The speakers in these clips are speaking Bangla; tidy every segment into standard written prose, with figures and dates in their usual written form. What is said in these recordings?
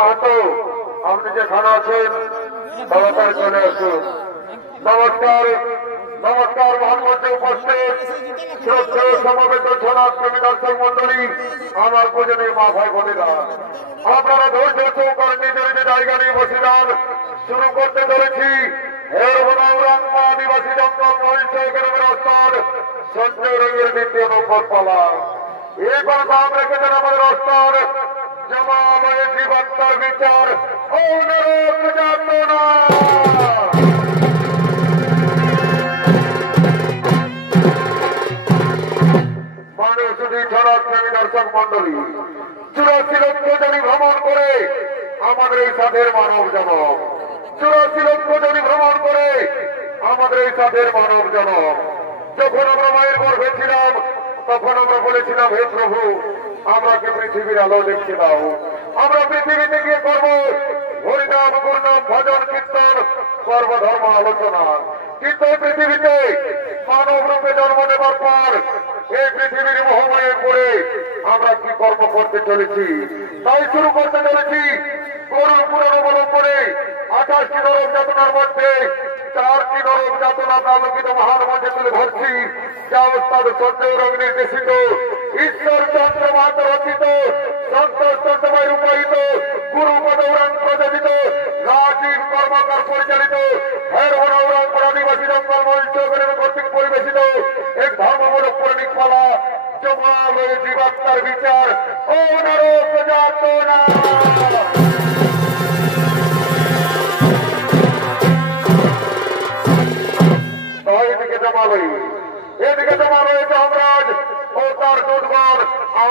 মাহাতো আপনি যেখানে আছেন তাড়াতাড়ি চলে আসুন। নমস্কার নমস্কার মহানমঞ্চে উপস্থিত শ্রদ্ধেয় সমবেত জনাপ্রেমী দর্শক মন্ডলী, আমার পূজনীয় মা ভাই বোনেরা, আপনারা ধৈর্য সহকারে নিজের নিজের জায়গা নিয়ে বসে যান। শুরু করতে চলেছি হেরবনাউরাংপা আদিবাসী জঙ্গল মহিষ গ্রামের অস্তাদ সঞ্জয় রঙের দ্বিতীয় নম্বর পালা। এবার নাম রেখেছেন আমাদের অস্তাদ জমালয়ে জীবাত্মার বিচার ও নরক যাতনা। দর্শক মন্ডলী, 84 লক্ষ জনী ভ্রমণ করে আমাদের এই সাধের মানব জনক, 84 লক্ষ জনী ভ্রমণ করে আমাদের এই সাধের মানব জনক। যখন আমরা মায়ের গর্ভে ছিলাম তখন আমরা বলেছিলাম, হে প্রভু আমরাকে পৃথিবীর আলো দেখতে দাও, আমরা পৃথিবীতে গিয়ে করবো হরিনাম গুরুনাম ভজন কীর্তন সর্বধর্ম আলোচনা। কিন্তু এই পৃথিবীতে মানব রূপে জন্ম নেবার পর এই পৃথিবীর মোহময়ে পড়ে আমরা কি কর্ম করতে চলেছি? তাই শুরু করতে চলেছি গরুর পুরাণ অবলম্বনে 28টি নরক যাতনার মধ্যে 4টি নরক যাতনা আলোকিত মহান মঞ্চে তুলে ধরছি, যা ওস্তাদ সঞ্জয় রং নির্দেশিত, ঈশ্বর চন্দ্র মাতা রচিত, সন্তোষ চন্দ্রময় রূপায়িত, গুরুপদ উড়ান প্রযোজিত, রাজীব কর্মকার পরিচালিত হেরবনাউরাং আদিবাসী জঙ্গল মঞ্চ কর্তৃক পরিবেশিত এক ধর্মমূলক পৌরাণিক পালা জমালয়ে জীবাত্মার বিচার ও নরক যাতনা। এদিকে জমালয়ে যমরাজ ও তার দূতগণ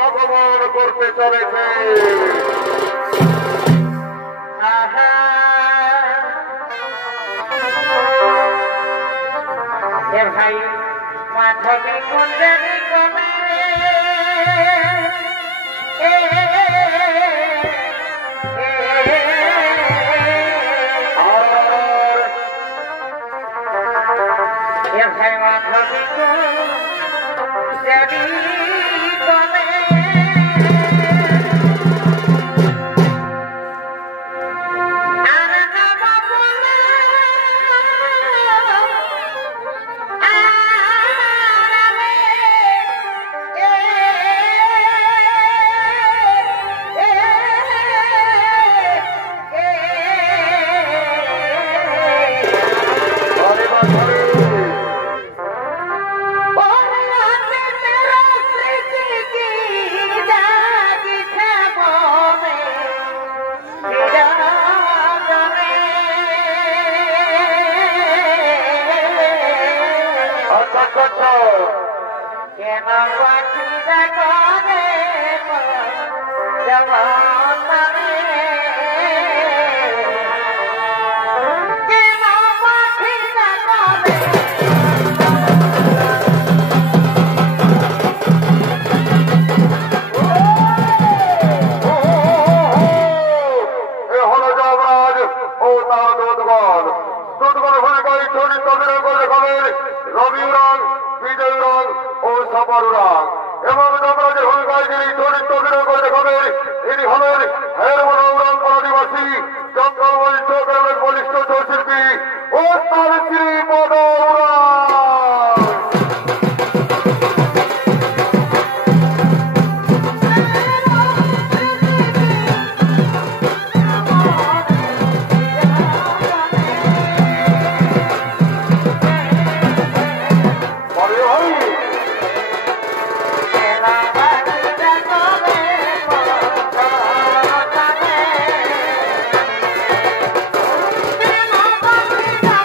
আগমন করতে চলেছে। ভাই মাধবী কুঞ্জনী কমে ভাই মাধবী কুঞ্জনী কমে রবি উড়ান, বিজয় উড়ান ও সফর উড়ান এবং যমরাজের ভূমিকায় যিনি চরিত্র অভিনয় করে দেখাবেন ইনি হলেন হেরবনাউরাং আদিবাসী জঙ্গল মঞ্চ গ্রামের বলিষ্ঠ শিল্পী ওস্তাদ শ্রীপদ উড়ান।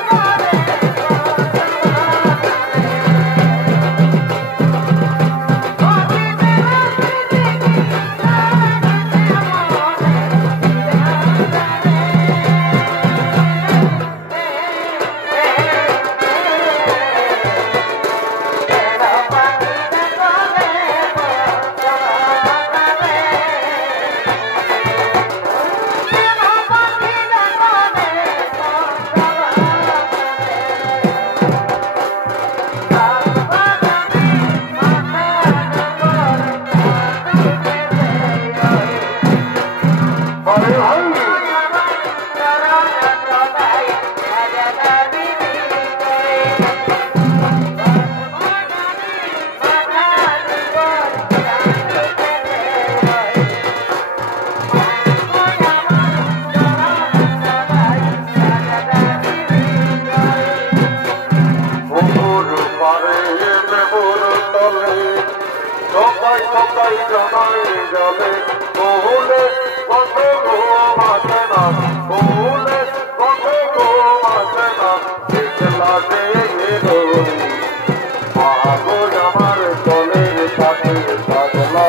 Bye. জলে সবাই সবাই জানাই জলে বহুলে কত ঘুম আসে না বহুলে কত ঘুম আসে না লাগে এলো পাগল আমার জলের সাথে পাগলা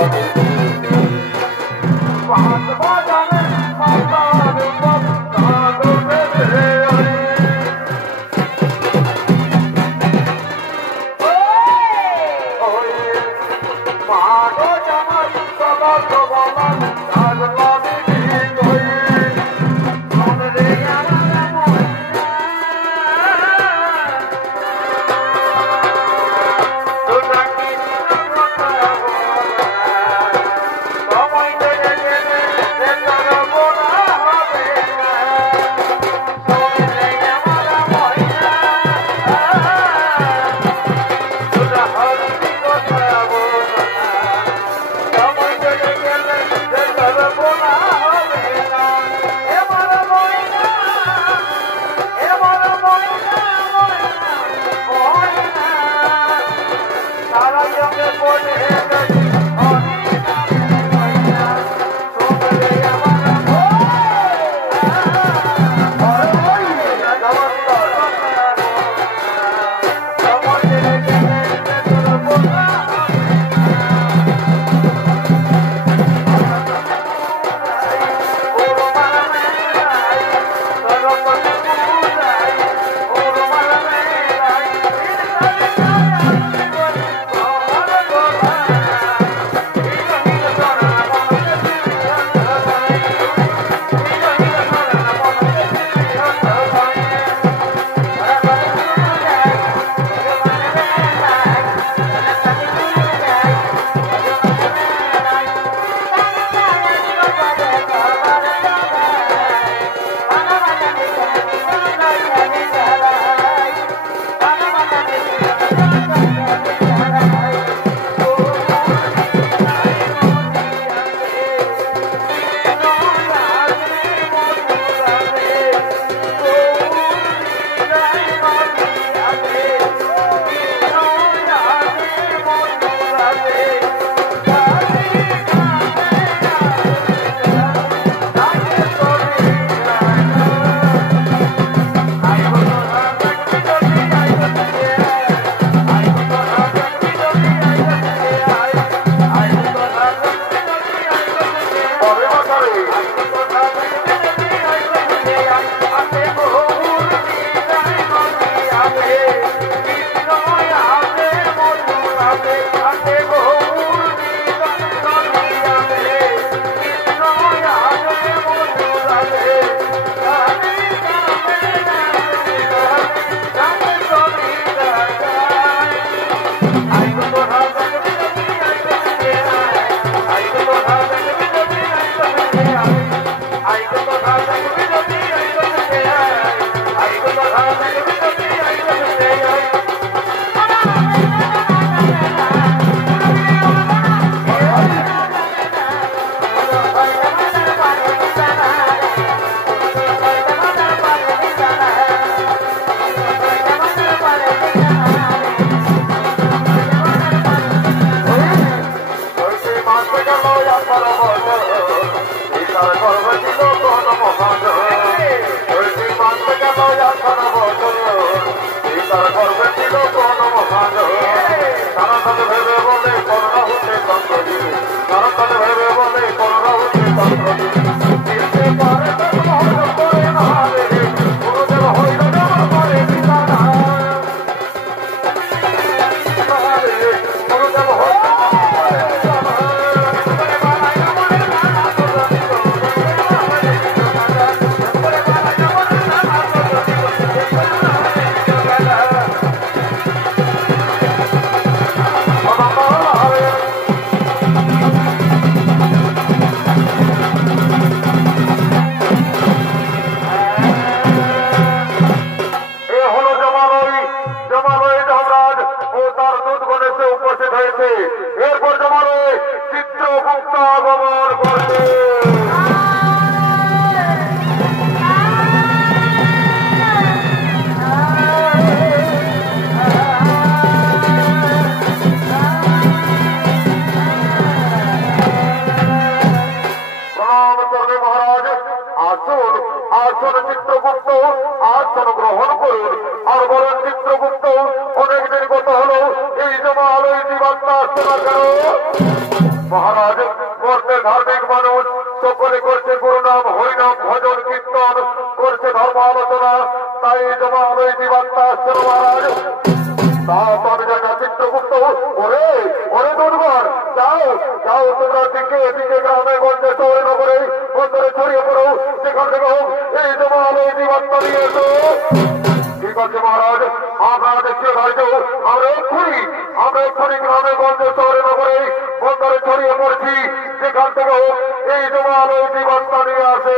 আসছে না কেন? মহারাজ, করছে ধার্মিক মানুষ, সকলে করছে গুরুনাম হরিনাম ভজন কীর্তন, করছে ধর্ম আলোচনা, তাই জমা আলোয় জীবাত্মা আসছে না মহারাজ। চিত্রগুপ্ত, ওরে ওরে দুর্গর, যাও যাও, তোমরা দিকে এদিকে গ্রামে গঞ্জে শহরে নগরে বন্দরে ছড়িয়ে পড়ো, সেখান থেকে হোক এই জমা আলোয় জীবাত্মা নিয়ে এসো। ঠিক আছে মহারাজ, আমরা দেখছি ধৈর্য, আমরা এক্ষুনি গ্রামে গঞ্জে শহরে নগরে বন্দরে ছড়িয়ে পড়ছি, সেখান থেকে হোক এই জমা আলোয় জীবাত্মা নিয়ে আসে।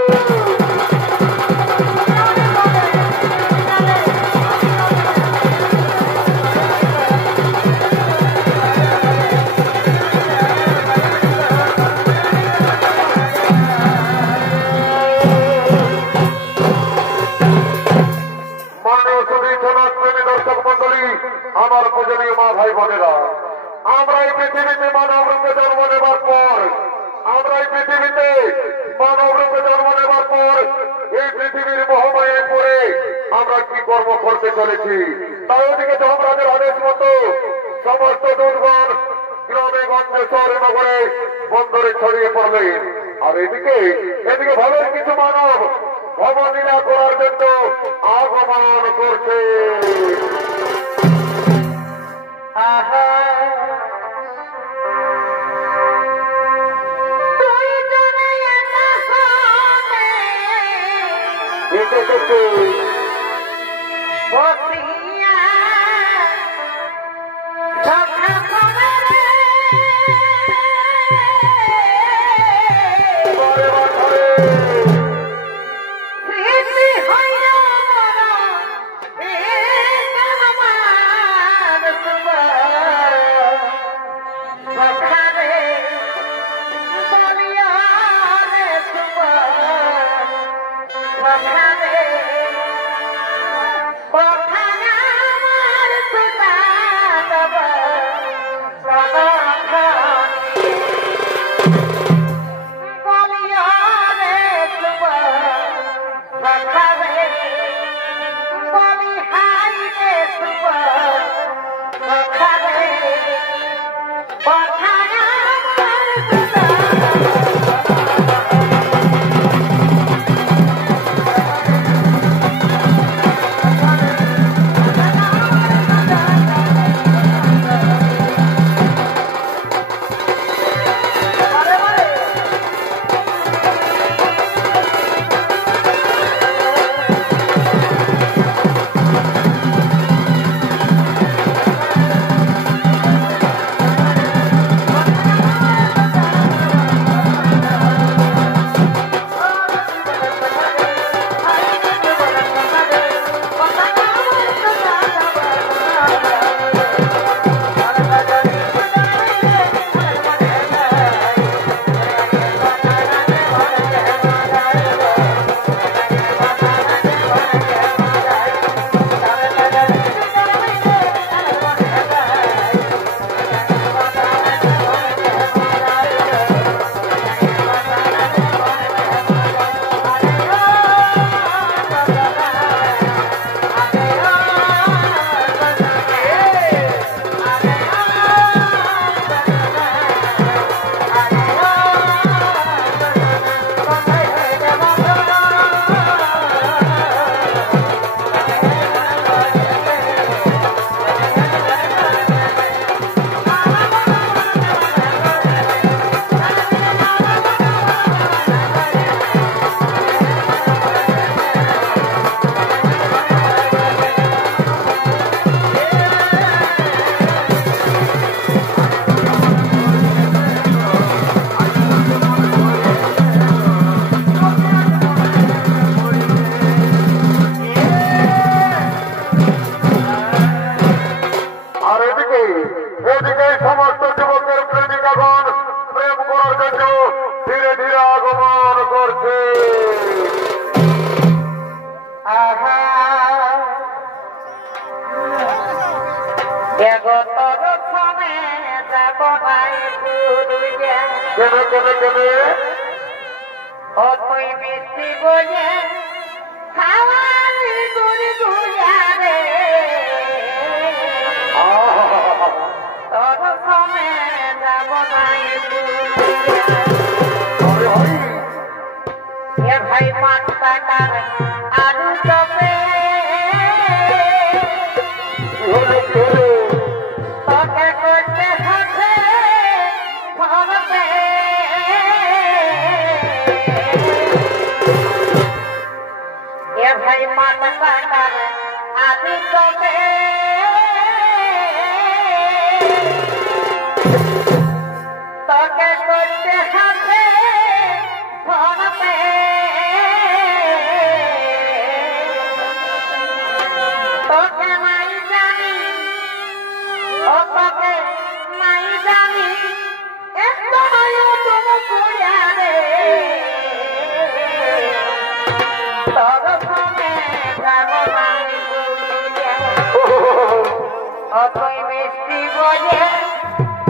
আমার পূজনীয় মা ভাই বোনেরা, আমরা এই পৃথিবীতে মানব রূপে জন্ম নেবার পর এই পৃথিবীর মহামায়ে পড়ে আমরা কি কর্ম করতে চলেছি, তাই ওদিকে যমরাজের আদেশ মতো সমস্ত দুর্গণ গ্রামে গঞ্জে শহরে নগরে বন্দরে ছড়িয়ে পড়লেন। আর এদিকে ভালোই কিছু মানব ভবলীলা করার জন্য আগমন করছে। সমে যাব নাই এ ভাই 5 টাকার আলু চপে তোকে করতে হাতে ভরতে এ ভাই 5 টাকার আলু চপে তোকে করতে হাতে ভরতে তোকে নাই জানি ও তোকে নাই জানি এত তুমি কুড়িয়া রে তোর সঙ্গে যাব নাই ও তুই মিষ্টি বলে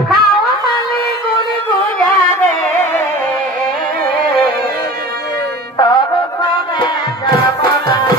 খাওয়া মালি গুলি গুড়িয়া রে তোর সঙ্গে যাব নাই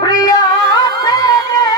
প্রিয় ছেলে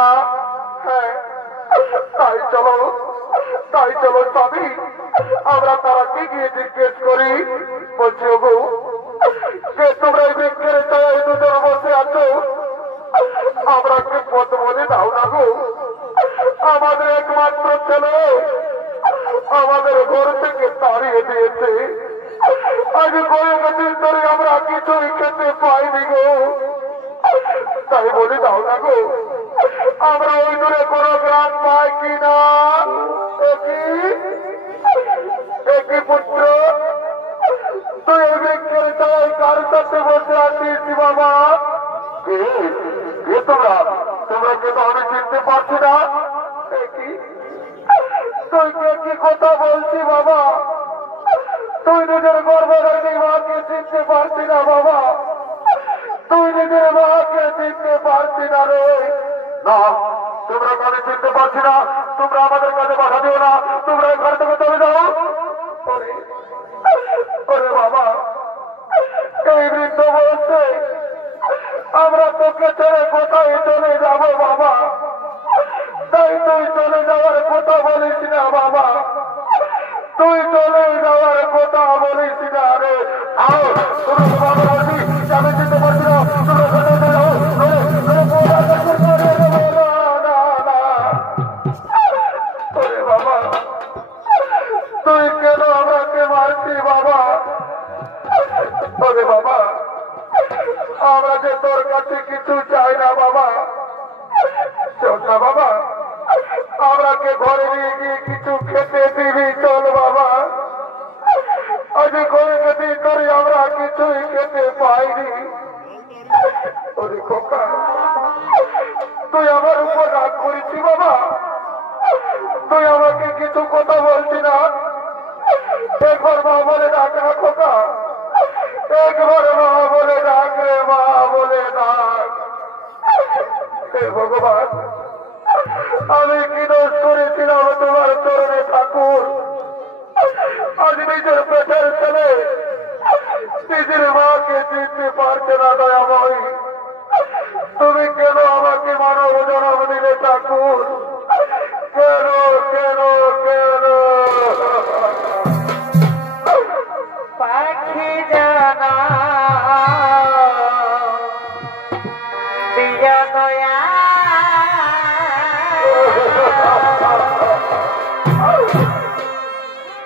না? হ্যাঁ, তাই চলো স্বামী, আমরা তারাকে গিয়ে জিজ্ঞেস করি। বলছি ওগো, কে তোমরা এই বৃক্ষের ছায়ায় দুজন বসে আছো? আমরাকে পথ বলে দাও না গো। আমাদের একমাত্র ছেলে আমাদের ঘর থেকে তাড়িয়ে দিয়েছে। আজ কয়েকদিন ধরে আমরা কিছুই খেতে পাইনি গো। তাই বলে দাও না গো, আমরা ওই দূরে কোনো গ্রাম পাই কিনা? একই পুত্র, তুই এই বৃক্ষের ছায়ায় কার সাথে বসে আছিস বাবা? কে তোমরা? তোমরা কে তো আমি চিনতে পারছি না। তুই কে কি কথা বলছি বাবা? তুই নিজের গর্ভধারিণী মাকে চিনতে পারছি না বাবা? তুই নিজের মাকে চিনতে পারছি না রে? না, তোমরা কানে চিনতে পারছি না। তোমরা আমাদের কাছে বাধা দিও না। তোমরা ঘর থেকে চলে যাও। ওরে বাবা, এই বৃদ্ধ বলছে আমরা তোকে ছেড়ে কোথায় চলে যাবো বাবা? তাই তুই চলে যাওয়ার কথা বলিস না বাবা, তুই চলে যাওয়ার কথা বলিস না রে। আমি চিনতে পারছি না। বাবা, তুই কেন আমাকে মারছি বাবা? তবে বাবা, আমরা যে তোর কাছে কিছু চাই না বাবা। চল না বাবা, আমরাকে ঘরে নিয়ে গিয়ে কিছু খেতে দিবি। চল বাবা, আজ কয়েকদিন ধরে আমরা কিছুই খেতে পাইনি। ওরে খোকা, তুই আমার উপর রাগ করেছি বাবা? তুই আমাকে কিছু কথা বলছি না? একবার মা বলে ডাক না খোকা, একবার মা বলে ডাক রে, মা বলে ডাক। হে ভগবান, আমি কি দোষ করেছিলাম তোমার চরণে ঠাকুর? আজ নিজের পেটের ছেলে নিজের মাকে চিনতে পারছে না দয়াময়। তুমি কেন আমাকে মানব জন্ম দিলে ঠাকুর? কেন কেন কেন? পাখি জানা দিয়া দয়া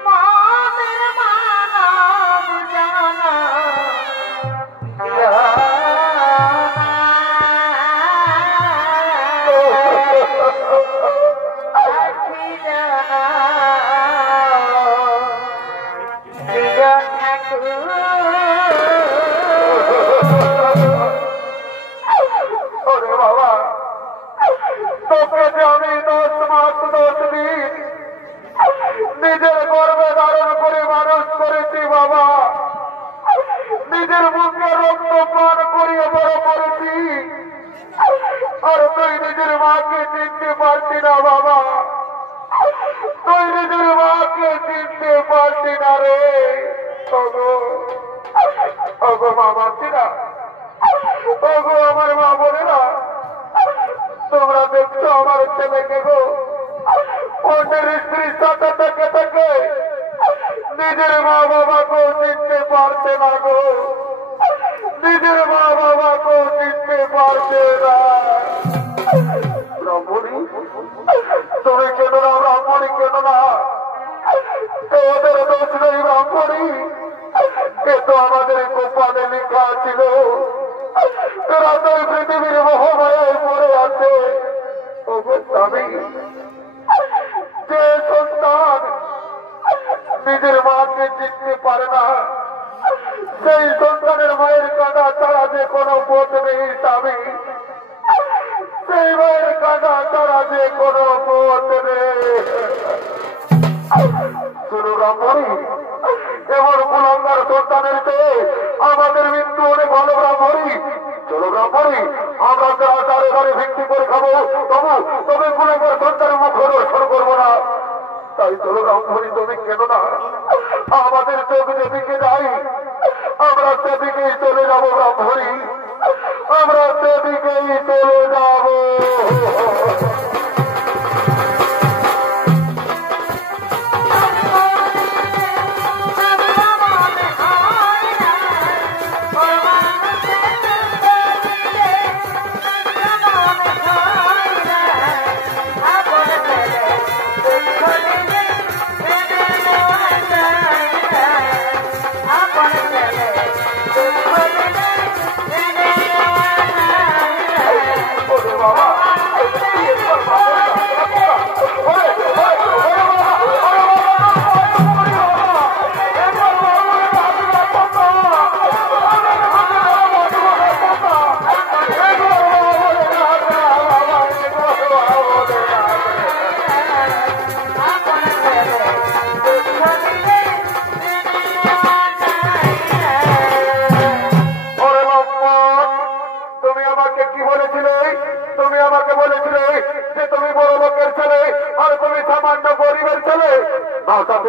মানের মানব জানা দিয়া পাখি জানা দিয়া ঠাকুর। ওরে বাবা, তোকে যে আমি 10 মাস 10 দিন নিজের গর্ভে ধারণ করে মানুষ করেছি বাবা, নিজের মুখে রক্ত পান করিয়ে বড় করেছি, আর তুই নিজের মাকে চিনতে পারছি না বাবা। তুই নিজের মাকে চিনতে পারছি না রে। ওগো ওগো মা বাচ্চিরা, ওগো আমার মা বোনেরা, তোমরা দেখছো আমার ছেলেকে গো অন্যের স্ত্রীর সাথে থেকে থেকে নিজের মা বাবাকেও চিনতে পারছে না গো, নিজের মা বাবাকেও চিনতে পারছে না। ব্রাহ্মণী, তুমি কেন না? ব্রাহ্মণী কেন না? ওদের দোষ নেই ব্রাহ্মণী, এ তো আমাদের কপালে লেখা ছিল। রাতের পৃথিবীর মহামায়ায় পড়ে আছে। ওগো স্বামী, যে সন্তান নিজের মাকে চিনতে পারে না, সেই সন্তানের মায়ের কাঁদা ছাড়া যে কোনো পথ নেই স্বামী, সেই মায়ের কাঁদা ছাড়া যে কোনো পথ নেই। শুনো ব্রাহ্মণী, এমন কুলাঙ্গার সন্তানের চেয়ে আমাদের মৃত্যু অনেক ভালো ব্রাহ্মণী। চলো ব্রাহ্মণী, আমরা যারা তারে ঘরে ভিত্তি করে খাবো, তবে কুলাঙ্গার সন্তানের মুখ দর্শন করবো না। তাই চলো ব্রাহ্মণী, তুমি কেন না? আমাদের চোখ যেদিকে যাই আমরা সেদিকেই চলে যাবো ব্রাহ্মণী, আমরা সেদিকেই চলে যাবো।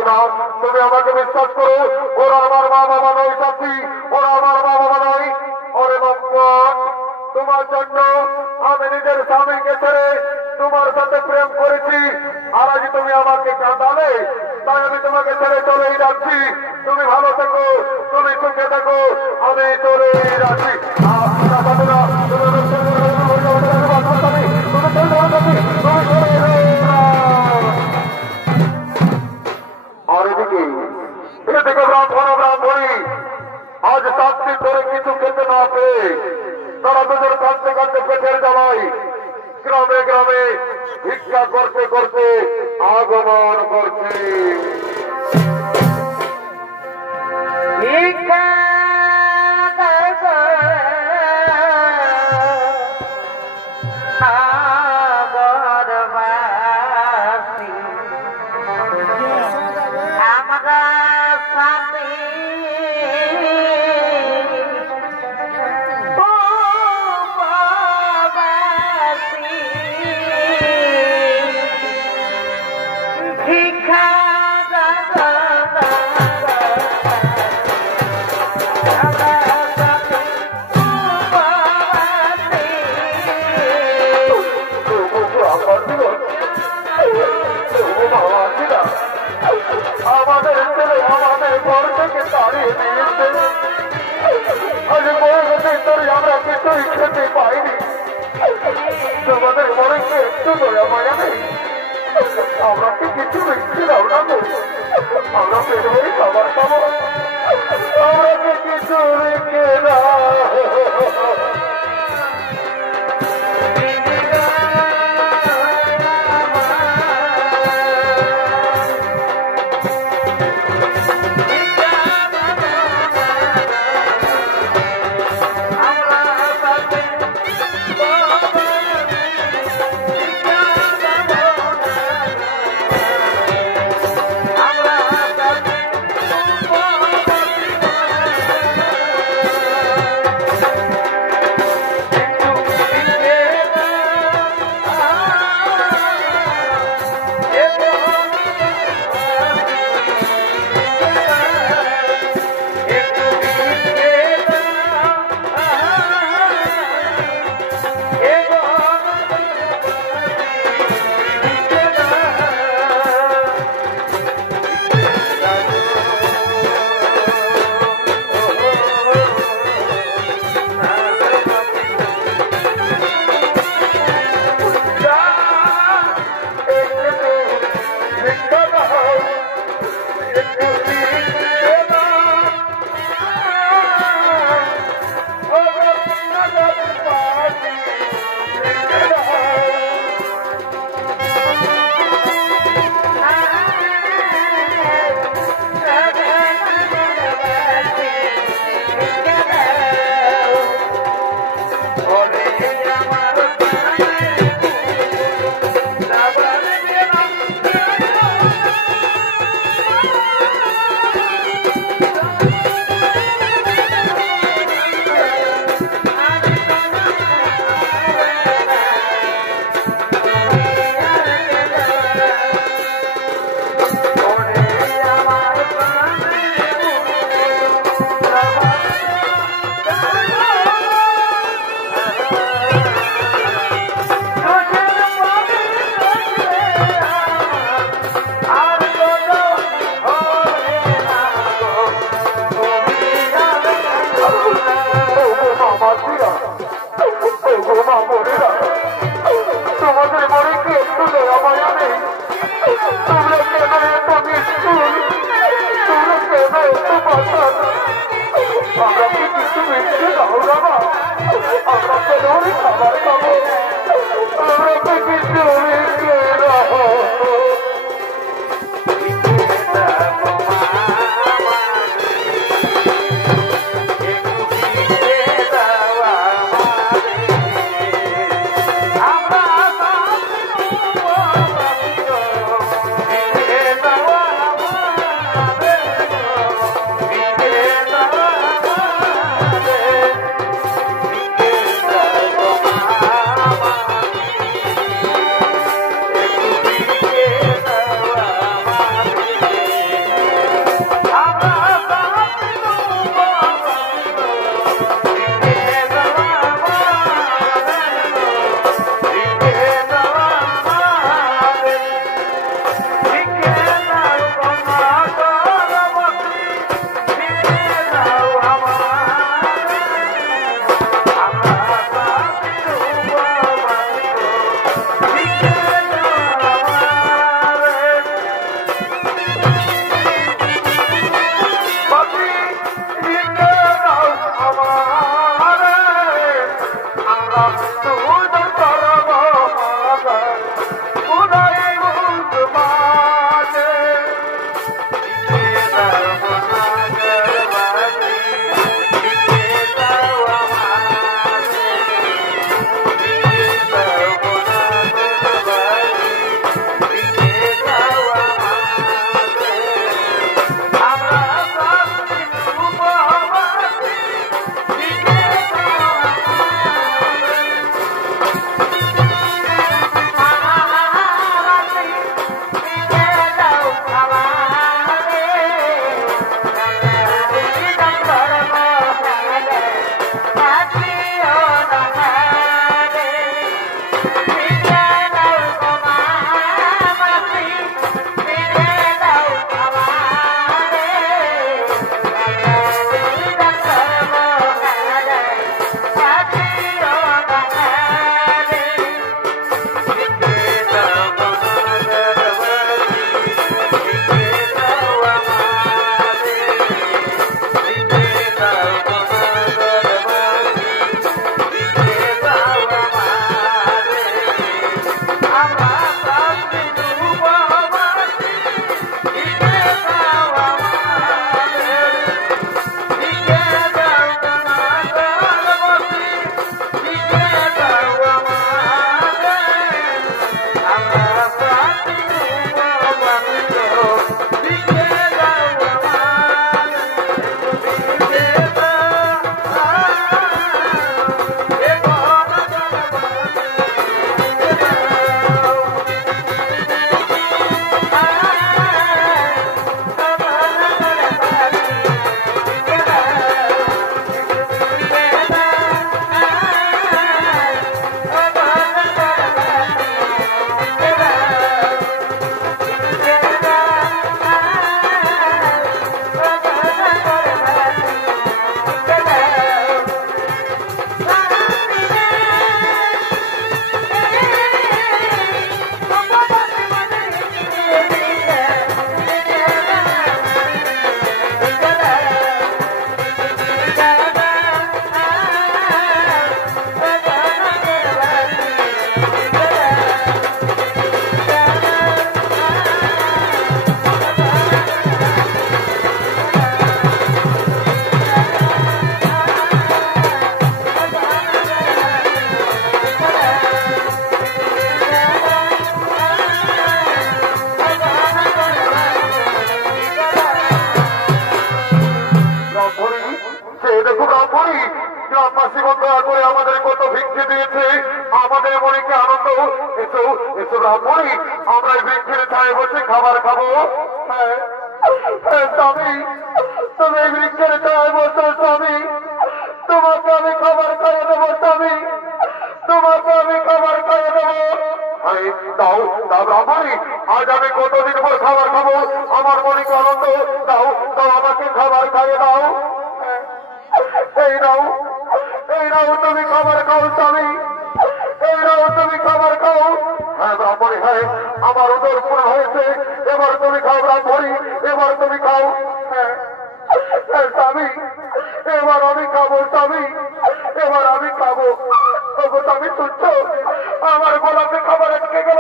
না। তুমি আমাকে বিশ্বাস করো, ওরা আমার মা বাবা নয় সাথী, ওরা আমার মা বাবা নয়। ওরে লম্পট, তোমার জন্য আমি নিজের স্বামীকে ছেড়ে তোমার সাথে প্রেম করেছি, আর আজ তুমি আমাকে কাঁদালে, তাই আমি তোমাকে ছেড়ে চলেই যাচ্ছি। তুমি ভালো থেকো, তুমি সুখে থেকো, আমি চলেই যাচ্ছি। আর এদিকে ব্রাহ্মণী আজ 7 দিন ধরে কিছু খেতে না পেয়ে তারা দুজন কাঁদতে কাঁদতে পেটের জ্বালায় গ্রামে গ্রামে ভিক্ষা করতে করতে আগমন করছে। আমাদের ছেলে আমাদের ঘর থেকে তাড়িয়ে দিয়েছে, আজ বহুদিন ধরে আমরা কিছুই খেতে পাইনি। তোমাদের মনে কি একটু দয়া মায়া নেই? আমরা কি কিছু মিষ্টি দাও না তো? আমরা পেট ভরে খাবার খাবো, আমরা কি কিছু রেখে না? তোমাদের মনে কি একটু দয়া মায়া নেই? তোমরা কেন এত নিষ্ঠুর? তোমরা কেন এত পাষাণ? আমরা কি কিছু মিষ্টি দাও না? আমরা কেন খাবার খাবো? আমরা কি কিছু মিষ্টি দাও? মনিকে আনন্দ। এসো এসো ব্রাহ্মণী, আমরা এই বৃক্ষের ছায়ে বসে খাবার খাবো। হ্যাঁ স্বামী, তুমি এই বৃক্ষের ছায়ে বসো স্বামী, তোমাকে আমি খাবার খাইয়ে দেবো স্বামী, তোমাকে আমি খাবার খাইয়ে দেবো। দাও দাও ব্রাহ্মণী, আজ আমি কতদিন পর খাবার খাবো, আমার মনিকে আনন্দ। দাও দাও, আমাকে খাবার খাইয়ে দাও। এই নাও, এই নাও, তুমি খাবার খাও স্বামী, এই নাও তুমি খাবার খাও। হ্যাঁ ব্রাহ্মণী, হ্যাঁ আমার উদর পুরা হয়েছে, এবার তুমি খাও ব্রাহ্মণী, এবার তুমি খাও। হ্যাঁ স্বামী, এবার আমি খাবো স্বামী, এবার আমি খাবো। স্বামী তুচ্ছ, আমার গলাতে খাবার আটকে গেল,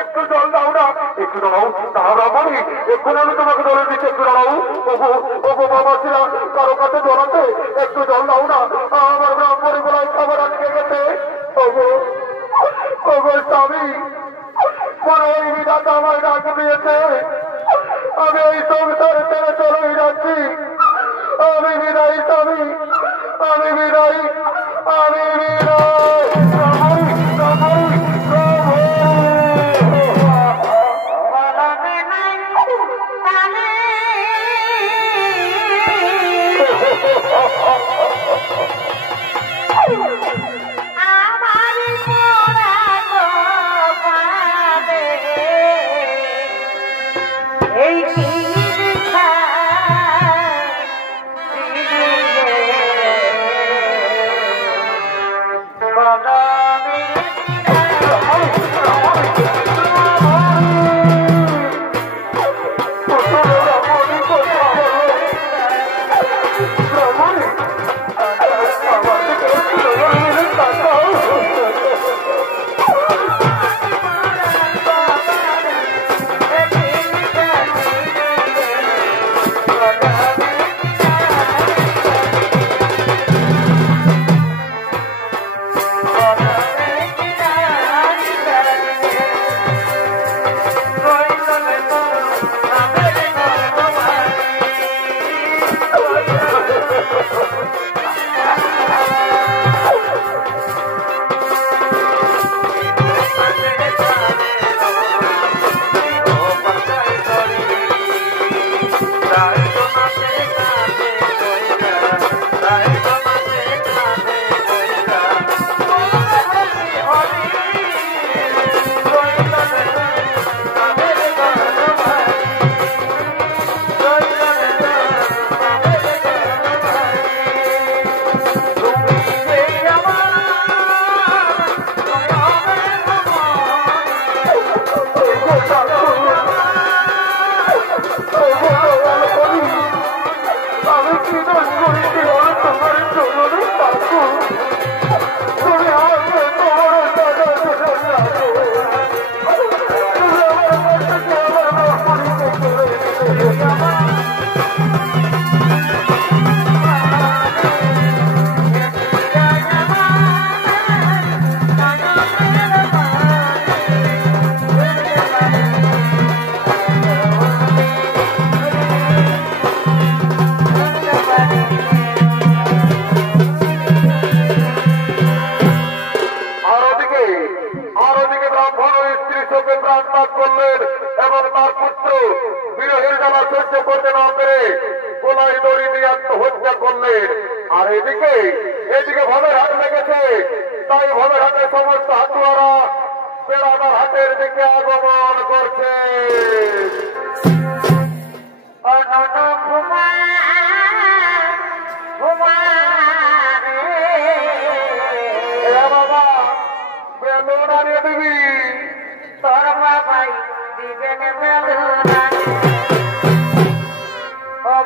একটু জল দাও না। একটু দাঁড়াও, দাঁড়াও ব্রাহ্মণী, এক্ষুনি আমি তোমাকে জলে দিচ্ছি, একটু দাঁড়াও। ওগো ওগো বাবা ছিলাম, কারো কাছে জল আছে, একটু জল দাও না, আমার ব্রাহ্মণী গলায় খাবার আটকে গেছে। ওগো ওগো স্বামী, মনে ওই বিধাতা আমার ডাক দিয়েছে, আমি এই সংসার ছেড়ে চলেই যাচ্ছি। আমি বিদায়ী স্বামী, আমি বিদায়ী, আমি বিদায়।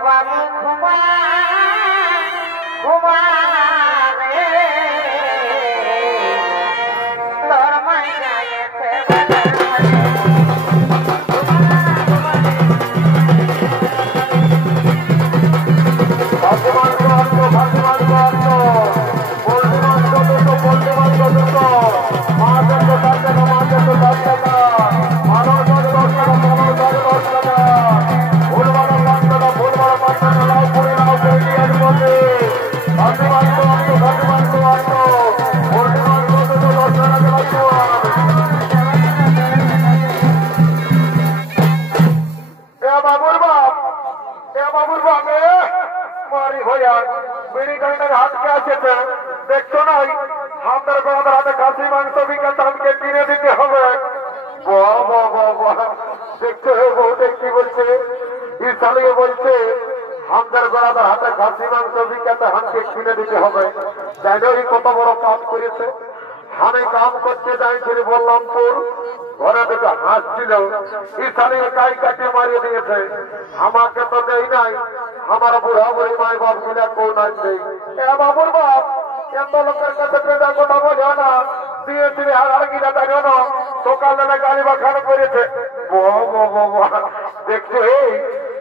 মানব নয়, আমাদের আমাদের হাতে খাসি মাংস বিকাশ আমাকে কিনে দিতে হবে। দেখতে বউ দেখতে বলছে, ই চালিয়ে বলছে আমাদের বেড়াদের হাতে খাসি মাংস বিকাতে হামকে কিনে দিতে হবে। জানো কত বড় পাপ করেছে। আমি কাম করতে যাইছিলি বললামপুর, ঘরে থেকে হাঁস ছিল, ই চালিয়ে গাই কাটিয়ে মারিয়ে দিয়েছে। আমাকে তো দেই নাই, আমার বুড়া বুড়ি মাই বাপ গুলা কেউ নাই দেই। বাবুর বাপ এত লোকের কাছে পেঁচা কথা বোঝা না, দিয়েছিলি হার গিলা জানো না, সকালবেলা গাড়ি বাখানো করেছে। দেখছো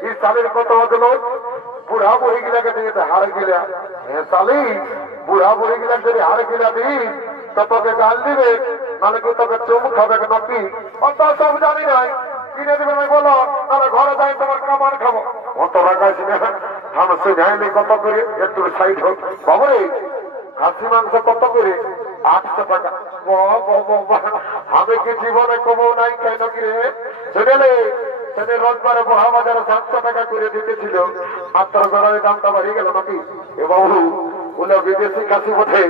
এই শালির কত হলো, বুড়া বুড়ি গিলাকে দিয়েছে হার গিলা। শালি বুড়া বুড়ি গিলা যদি হার গিলা দিই তো তোকে গাল দিবে, নাহলে কি তোকে চুমুক হবে নাকি? অত সব জানি নাই, কিনে দিবে না বলো, তাহলে ঘরে যাই তোমার কামান খাবো। অত রাখাইছি না, আমি সে যাইনি কত করে, একটু সাইড হোক। বাবরে খাসি মাংস কত করে? 800 টাকা। আমি কি জীবনে কমও নাই কেন কি রে? শুনেলে সেদিন রোজবারে বহা বাজারে 700 টাকা করে দিতেছিল, মাত্র বেড়ার দামটা বাড়িয়ে গেল নাকি? এ বাবু বলে বিদেশি খাসি বটে,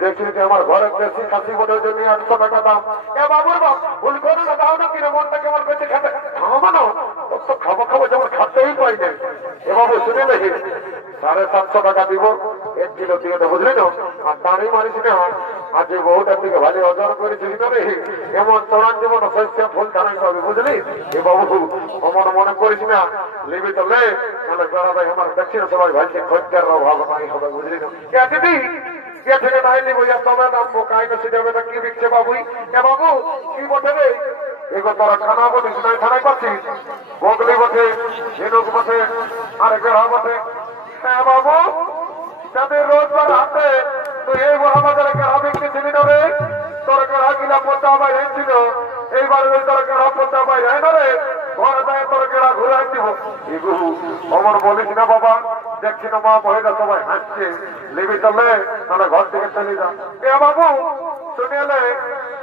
দেখছি যে আমার ঘরের দেশি খাসি বটে জন্য 800 টাকা দাম। এ বাবুর বাপ ভুল করে না, দাও না কিনে মনটা কেমন করছে খেতে। খাবো না তো খাবো খাবো, যেমন খাতেই পাই না। এ বাবু শুনে দেখি 750 টাকা দিব, 1 কিলো দিয়ে দেবো, বুঝলি না? আর দাঁড়িয়ে মারিস না, আজ বহুটার দিকে ভালো অর্জন করেছিস না রে, এমন চড়ান জীবন শস্য ফুল ধারণ করবে, বুঝলি? এ বাবু আমার মনে করিস না, লিবি তো লে, তাহলে বেড়াবে আমার দেখছি না সবাই ভাইছে খদ্দের অভাব নাই হবে, বুঝলি না? দিদি কে থেকে নাই নিব, তবে দাম বোকাই না সেটা বেটা কি দিচ্ছে বাবুই? এ বাবু কি বটে রে? এগো তোরা খানা বটিস নাই, থানায় পাচ্ছিস বগলি বটে, ঝিনুক বটে, আর গেড়া বটে। হ্যাঁ বাবু, যাদের রোজবার হাতে তুই এই মহাবাজারে গেড়া বিকতেছিলি না রে, তোর গেড়া গিলা পচা বাইরে ছিল, এইবারে তোর গেড়া পচা বাইরে না রে, ঘরে যায় তোর গেড়া ঘুরাই দিব। অমর বলিস না বাবা, দেখছি না মা মহিলা সবাই হাসছে, লিবি চলে তাহলে ঘর থেকে চলে যা। এ বাবু শুনিলে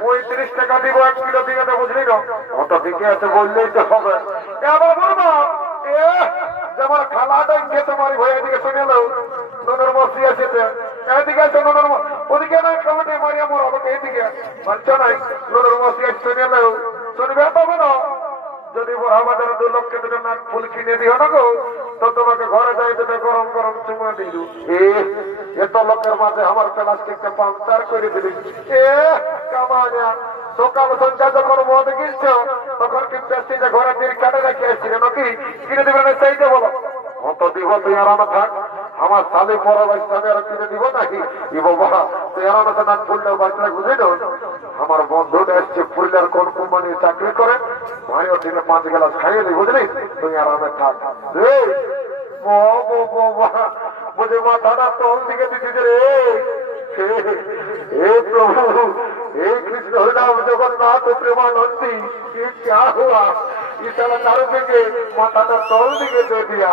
35 টাকা দিব, 1 কিলো দিয়ে দেবো, বুঝলি না? অত দিকে আছে বললেই তো হবে। এ বাবু না যেমন খালাটা খেতে মারি ভাই, এদিকে শুনে লো নুনুর মসি আছে, এদিকে আছে নুনুর, ওদিকে নয় কমিটি মারিয়া মোর আমাকে এদিকে বাচ্চা নাই, নুনুর মসি আছে শুনে লো, শুনবে তবে না। যদি আমাদের 2 লক্ষ টাকা নাক ফুল কিনে দিও না গো, তো তোমাকে ঘরে যাই দেবে গরম গরম চুমা দিল। এত লোকের মাঝে আমার প্লাস্টিকটা পাংচার করে দিলি। কামায়া সকাল সন্ধ্যা যখন মদ কিনছ তখন কি প্লাস্টিকটা ঘরে দিয়ে কাটে রাখি আসছিল নাকি? কিনে দিবে না চাইতে বলো? অত দিব তুই আরামে থাক, আমার শালি পড়া বাইসাবে আর কিনে দিব নাকি? বাবা তুই আরামে নাক ফুলটা বাঁচলে, বুঝলি না? আমার বন্ধুটা এসছে পুরুলিয়ার কোন কোম্পানি চাকরি করে, ভাইও দিনে 5 গ্লাস খাইয়ে দিই, বুঝলি? তুই আরামে থাক। मुझे माथा तोल दिखे दीजिए रे। हे प्रभु, हे कृष्ण हरिनाम जगन्नाथ प्रेमानंदी, ये क्या हुआ? इस दारू के माथा तोल दिखे दे दिया।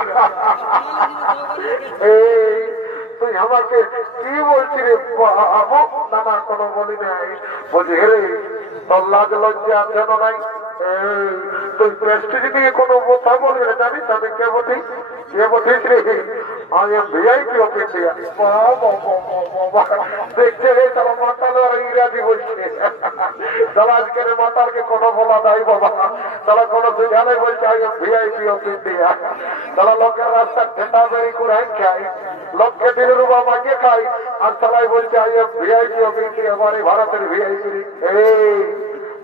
তুই আমাকে কি বলছি রে বাবু? নানা কোনো বলি নাই, বলছি হে তোর লাজ লজ্জা আছে না নাই? তুই প্রেস্টিজ দিয়ে কোনো কথা বলি রে, জানিস আমি কে বটি? কে বটিস রে? আমি ভিআইপি অফ ইন্ডিয়া। দেখছে রে তারা মাতাল আর ইংরাজি বলছে, তারা আজকের মাতালকে কথা বলা নাই বাবা, তারা কোনো সুঝানে বলছে আমি ভিআইপি অফ ইন্ডিয়া। তারা লোকের রাস্তা ঠেটা বেরি কুড়াই খায়, লোককে দিন রুবা মাকে খাই, আর তারাই বলছে আমি ভিআইপি অফ ইন্ডিয়া, মানে ভারতের ভিআইপি।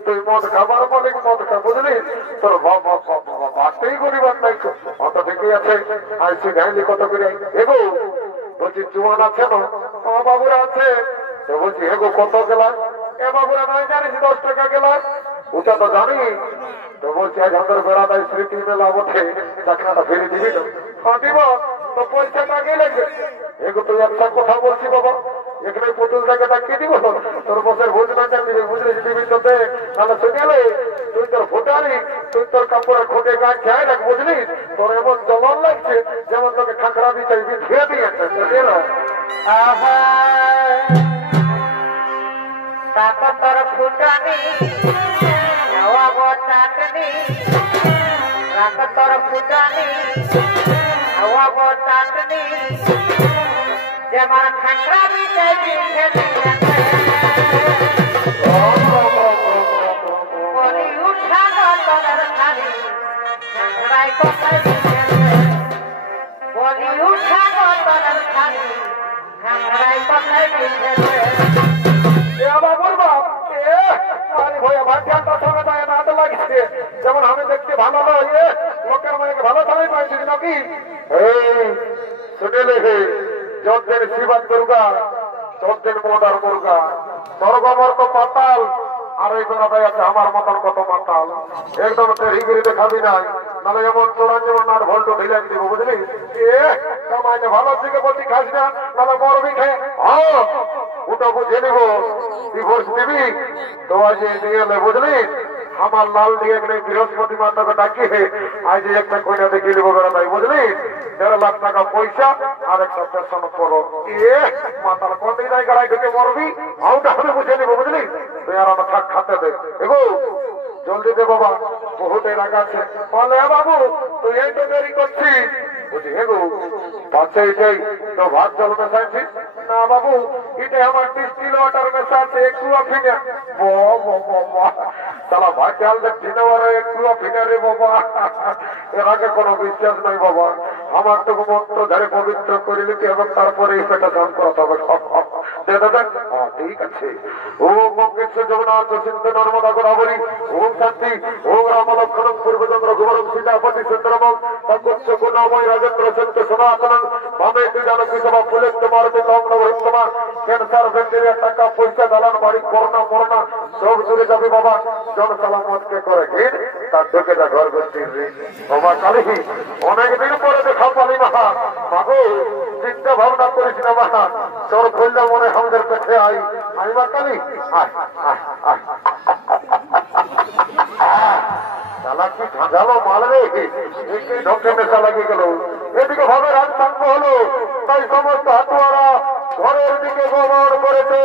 তুই মদ খাবার বলে মদ খা, বুঝলি? তোর বাড়তেই করিবার নাই, অত ঠিকই আছে। আইসি গাইলি কত করে এগো? বলছি চুয়ান আছে না? আমার বাবুরা আছে। তো বলছি হেগো কত গেলাস? এ বাবুরা নয় জানিস 10 টাকা গেলাস, ওটা তো জানি। তো বলছি আজ আমাদের বেড়াদায় স্মৃতি মেলা ওঠে, চাকরাটা ফেলে দিবি না? হ্যাঁ দিব, তো পয়সাটা আগে লাগবে। এগো তুই একটা কথা বলছি বাবা, এখানে পুতুল জায়গাটা কি দিব? তোর বসে ভোজ না দিবি, বুঝলি? দিবি তো দে, তাহলে শুনে তুই তোর ভোটারি, তুই তোর কাপড়ের খোটে গায়ে খেয়ে রাখ, বুঝলি? তোর এমন জমন লাগছে যেমন তোকে খাঁকড়া দিতে ধুয়ে দিয়েছে। তোর ফুটানি চাটনি, তোর ফুটানি চাটনি, যে আমার খাঁচা বিতে দিছে বলি উঠা গতরের থালি খাঁচড়াই কোথায় দিছে বলি উঠা গতরের থালি খাঁচড়াই কোথায় দিছে যেমন আমি দেখতে ভালো নয় লোকের মায়ের ভালো সময় পাইছিস নাকি শুনে লেখে যতদিন শিবাদ দুর্গা ততদিন মোদার মুর্গা স্বর্গমর্ত পাতাল আর এই বেড়াটাই আছে আমার মতন কত মাতাল একদম হিগিরি দেখাবি নাই নাহলে এমন চোরান যেমন আর ভল্ট ঢিলে দিব বুঝলি কামাইনে ভালো দিকে বলছি খাস না নাহলে মরবি খেয়ে ওটা বুঝে নিব ডিভোর্স দিবি তো আজ নিয়ে এলে বুঝলি আমার লাল দিয়ে গেলে বৃহস্পতি মাতাকে ডাকিয়ে আজ একটা কইনা দেখে নিব বেড়াটাই বুঝলি 1.5 লাখ টাকা পয়সা আর একটা পেশন করো মাতার কোন দিন গাড়াই ঢুকে মরবি আউটা আমি বুঝে নিব বুঝলি তুই আর আমার থাক খাতে দে এগো জলদি দে বাবা বহুতে রাখা আছে বলে বাবু তুই এই তো দেরি করছিস বুঝি এগো পাচ্ছে এটাই তো ভাত জল মেশাইছিস না বাবু এটা আমার ডিস্টিল ওয়াটার মেশাচ্ছে একটু অফিনে তারা ভাত চাল দেখছি না ওরা একটু অফিনে রে বাবা এর আগে কোনো বিশ্বাস নাই বাবা আমার তো মন্ত্র ধরে পবিত্র করে নিতে হবে তারপরে সেটা দান করাতে হবে ঠিক আছে ওম মঙ্গেশ্বর জগন্নাথ সিন্ধু নর্মদা গোদাবরী ওম শান্তি ওম রাম লক্ষ্মণ পূর্বচন্দ্র ঘুমরম সীতাপতি সুন্দরম তৎ গুণময় রাজেন্দ্র সন্ত সনাতন ভাবে জানকী সভা পুলিশ মারতে কংগ্রমা ক্যান্সার ব্যাকটেরিয়া টাকা পয়সা দালান বাড়ি করোনা মরনা সব চলে যাবে বাবা জন সালামতকে করে ঘির তার ঢুকে যা ঘর গোষ্ঠীর বাবা কালী অনেকদিন পরে দেখা পালি না বাবু চিন্তা ভাবনা করিস না বাবা তোর খুললে মনে আমাদের কাছে আই আমি বা কালী চালাকি ঝাঁঝালো মারবে একে ঢোকে মেশা লাগিয়ে গেল এদিকে ভাবে রাজসাঙ্গ হলো তাই সমস্ত হাতুয়ারা ঘরের দিকে গমন করেছে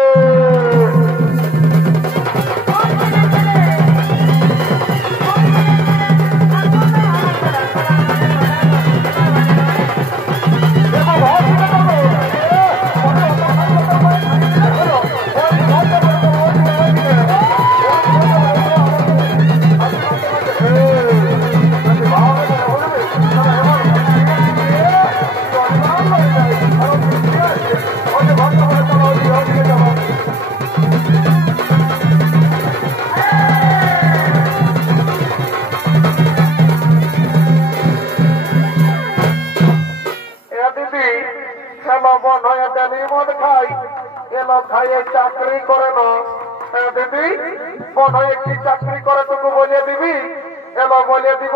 চাকরি করে না দিদি মনে হয় একটি চাকরি করে তোকে বলিয়ে দিবি এলো বলিয়ে দিব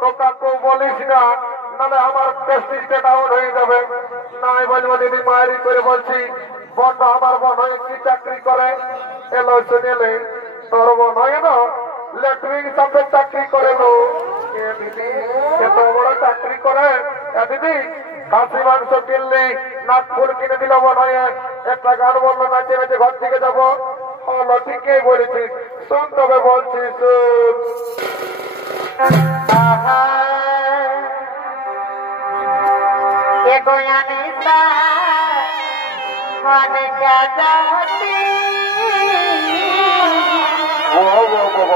তো কাকু বলিস না নাহলে আমার প্রেস্টিজটা ডাউন হয়ে যাবে নাই বলবো দিদি মায়েরি করে বলছি বন্ধ আমার মনে হয় একটি চাকরি করে এলো শুনেলে তোর মনে হয় না লেট্রিন সাথে চাকরি করে নো দিদি এত বড় চাকরি করে দিদি খাসি মাংস কিনলি নাগপুর কিনে দিল মনে হয় একটা গান বললো নাচে নাচে ঘর থেকে যাবো হলো ঠিকই বলেছিস শোন তবে বলছিস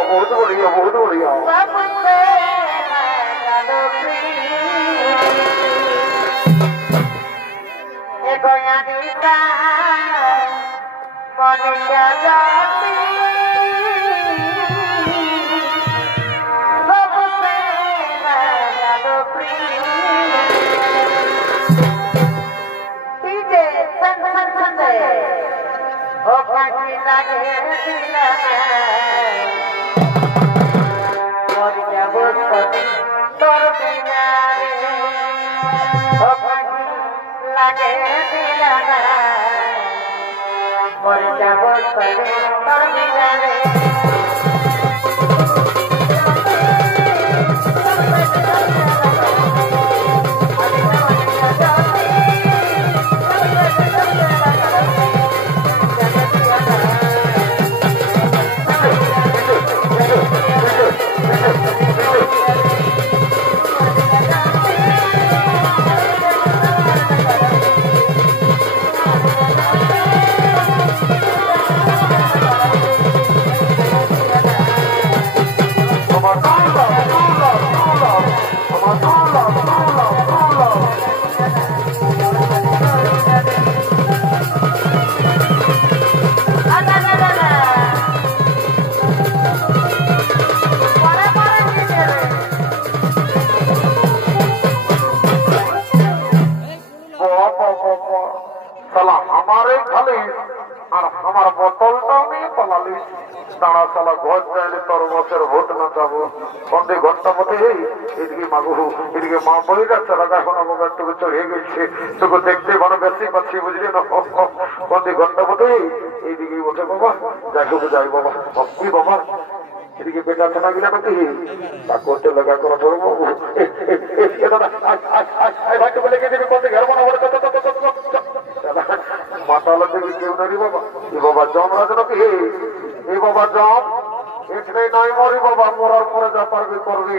बहुत बढ़िया बहुत बढ़िया দাঁড়া সালা ঘর চাইলে তোর বছর ভোট না যাবো বন্ধে ঘরটা মতে এদিকে মাগু এদিকে মা বই যাচ্ছে রাখা এখন আমার একটু চড়ে গেছে তোকে দেখতে ভালো বেশি পাচ্ছি বুঝলি না বন্ধে ঘরটা মতে এইদিকে ওঠে বাবা যাই হোক যাই বাবা কি বাবা এদিকে বেটা ছানা গিলা নাকি তা করতে লাগা করা ধরবো ভাইকে বলে গিয়ে দেবে বন্ধে ঘর মনে মাথা লাগে কেউ না রে বাবা এ বাবা জমরাজ নাকি এ বাবা জম এখানে নাই মরি বাবা মরার পরে যা পারবি করবি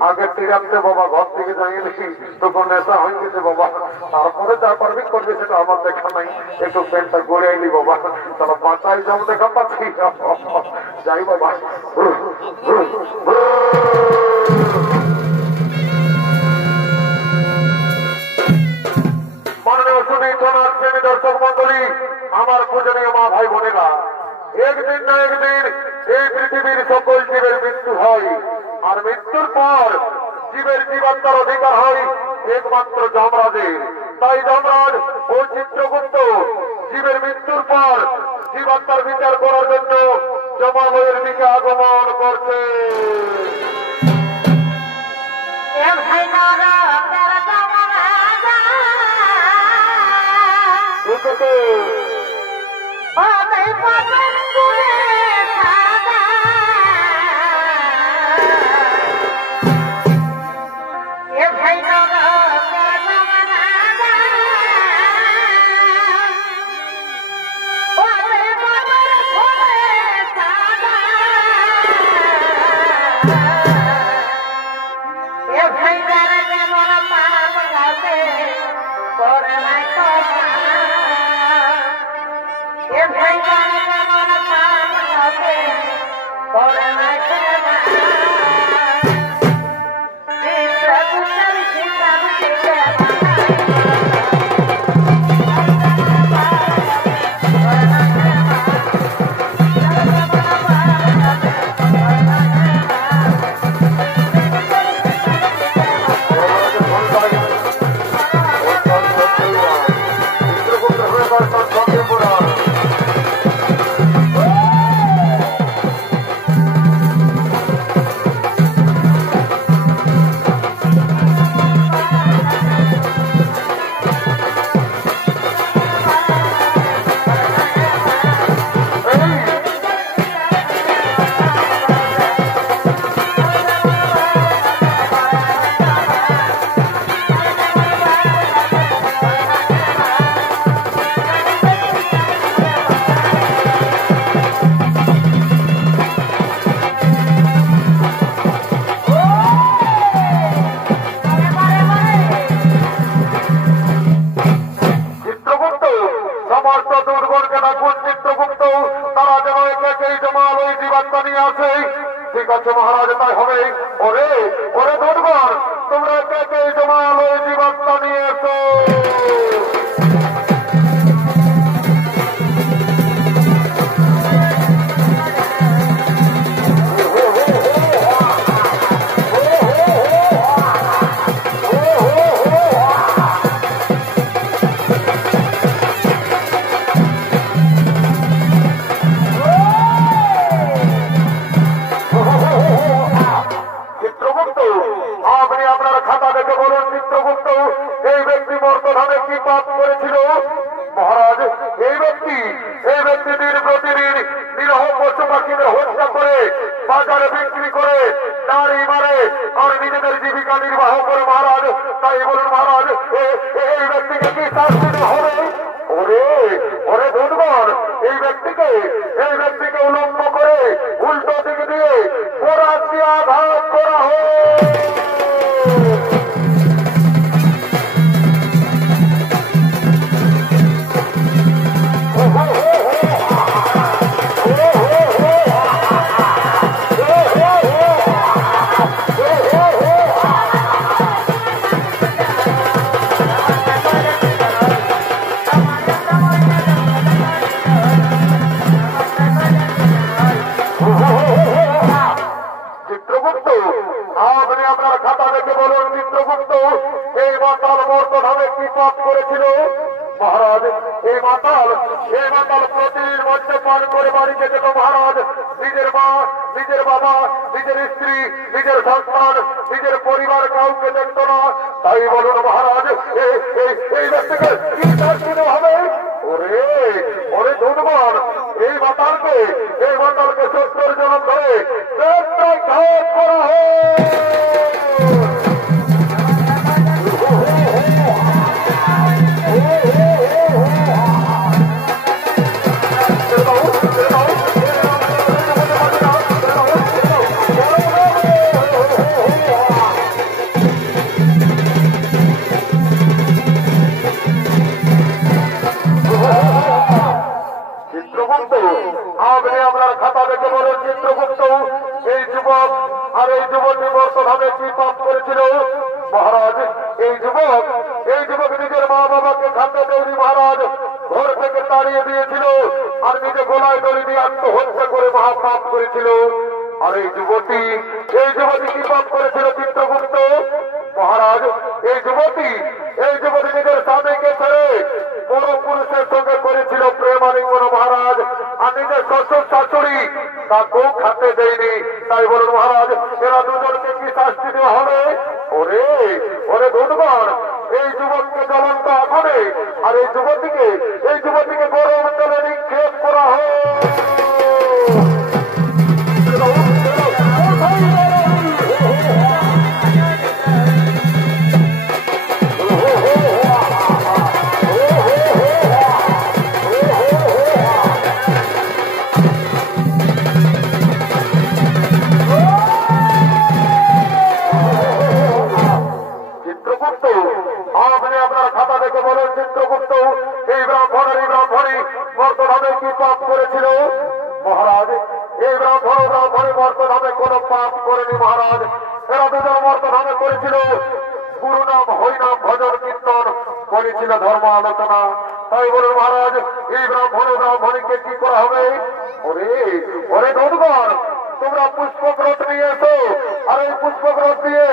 আগে তিরাতে বাবা ঘর থেকে যাই নাকি তখন নেশা হয়ে গেছে বাবা তারপরে যা পারবি করবি সেটা আমার দেখা নাই একটু পেনটা গড়ে আইলি বাবা তাহলে বাঁচাই যাও দেখা পাচ্ছি যাই বাবা মাননীয় সুদী থানার প্রেমী দর্শক মন্ডলী আমার পূজনীয় মা ভাই বোনেরা একদিন না একদিন এই পৃথিবীর সকল জীবের মৃত্যু হয় আর মৃত্যুর পর জীবের জীবাত্মার অধিকার হয় একমাত্র যমরাজের তাই যমরাজ ও চিত্রগুপ্ত জীবের মৃত্যুর পর জীবাত্মার বিচার করার জন্য জমালয়ের দিকে আগমন করছে ঠিক আছে মহারাজ তাই হবে ওরে ওরে ধরবার তোমরা কে কে জমালয় জীবাত্মা নিয়ে এসো বাজারে বিক্রি করে দাঁড়ি মারে আর নিজেদের জীবিকা নির্বাহ করে মহারাজ তাই বলুন মহারাজ এই ব্যক্তিকে কি শাস্তি হবে ওরে ওরে ধন্যবাদ এই ব্যক্তিকে উলম্ব করে উল্টো দিকে দিয়ে পোড়া দিয়ে আঘাত করা হয় মহারাজ এই মাতাল প্রতিদিন মদ্যপান করে বাড়িতে যেত মহারাজ। নিজের মা, নিজের বাবা, নিজের স্ত্রী, নিজের সন্তান, নিজের পরিবার কাউকে দেখত না। তাই বলুন মহারাজ এই ব্যক্তিকে কি শাস্তি দেওয়া হবে? ওরে ধন্যবাদ, এই মাতালকে 70 জনম ধরে ঘাত করা হয়। আপনি আপনার খাতা দেখে বলেন চিত্রগুপ্ত, এই যুবক আর এই যুবতী বর্তমানে কি পাপ করেছিল? মহারাজ এই যুবক নিজের মা বাবাকে খাদ্য দেয়নি মহারাজ, ঘর থেকে তাড়িয়ে দিয়েছিল আর নিজে গলায় দড়ি দিয়ে আত্মহত্যা করে মহাপাপ করেছিল। আর এই যুবতী কি পাপ করেছিল চিত্রগুপ্ত? মহারাজ এই যুবতী নিজের স্বামীকে ছেড়ে কোন পুরুষের সঙ্গে করেছিল প্রেমালিঙ্গন মহারাজ, আর নিজের শ্বশুর শাশুড়ি তাকেও খাতে দেয়নি। তাই বলুন মহারাজ এরা দুজনকে কি শাস্তি দেওয়া হবে? ওরে ধন্যবাদ, এই যুবককে জ্বলন্ত আগুনে আর এই যুবতীকে গরম তেলে নিক্ষেপ করা হয়। আপনি আপনার খাতা দেখে বলেন চিত্রগুপ্ত, এই ব্রাহ্মণী মর্তধামে কি পাপ করেছিল? মহারাজ এই ব্রাহ্মণী মর্তধামে কোন পাপ করেনি মহারাজ, এরা দুজন মর্তধামে করেছিল গুরু নাম হরিনাম ভজন কীর্তন করেছিল, ধর্ম আলোচনা। তাই বলুন মহারাজ এই ব্রাহ্মণীকে কি করা হবে? ওরে ধন্যবাদ, তোমরা পুষ্পগ্রত নিয়ে এসো আর এই পুষ্পগ্রত দিয়ে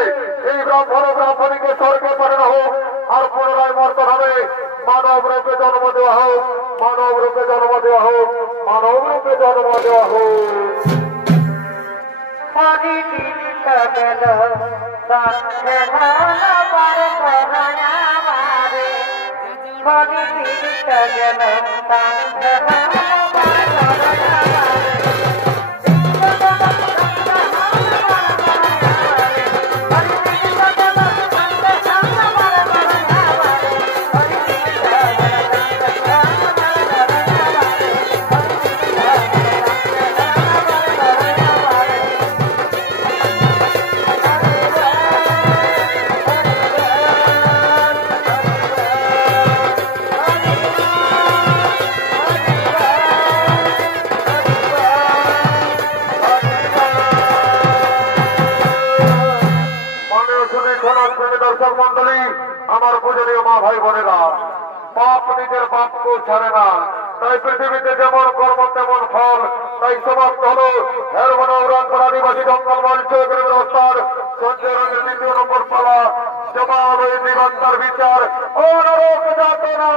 এই ব্রাহ্মণীকে স্বর্গে পাঠানো হোক আর পুনরায় মর্তধামে মানব রূপে জন্ম দেওয়া হোক। দর্শক মন্ডলী, আমার পূজনীয় মা ভাই বোনেরা, পাপ নিজের বাপকেও ছাড়ে না। তাই পৃথিবীতে যেমন কর্ম তেমন ফল। তাই সমাপ্ত হল হেরবনৌরানপুর আদিবাসী জঙ্গল মঞ্চ রাস্তার সঞ্জয় রঙের 2 নম্বর পালা জমা হল এই নিরন্তর বিচার ও নরক যাতনা।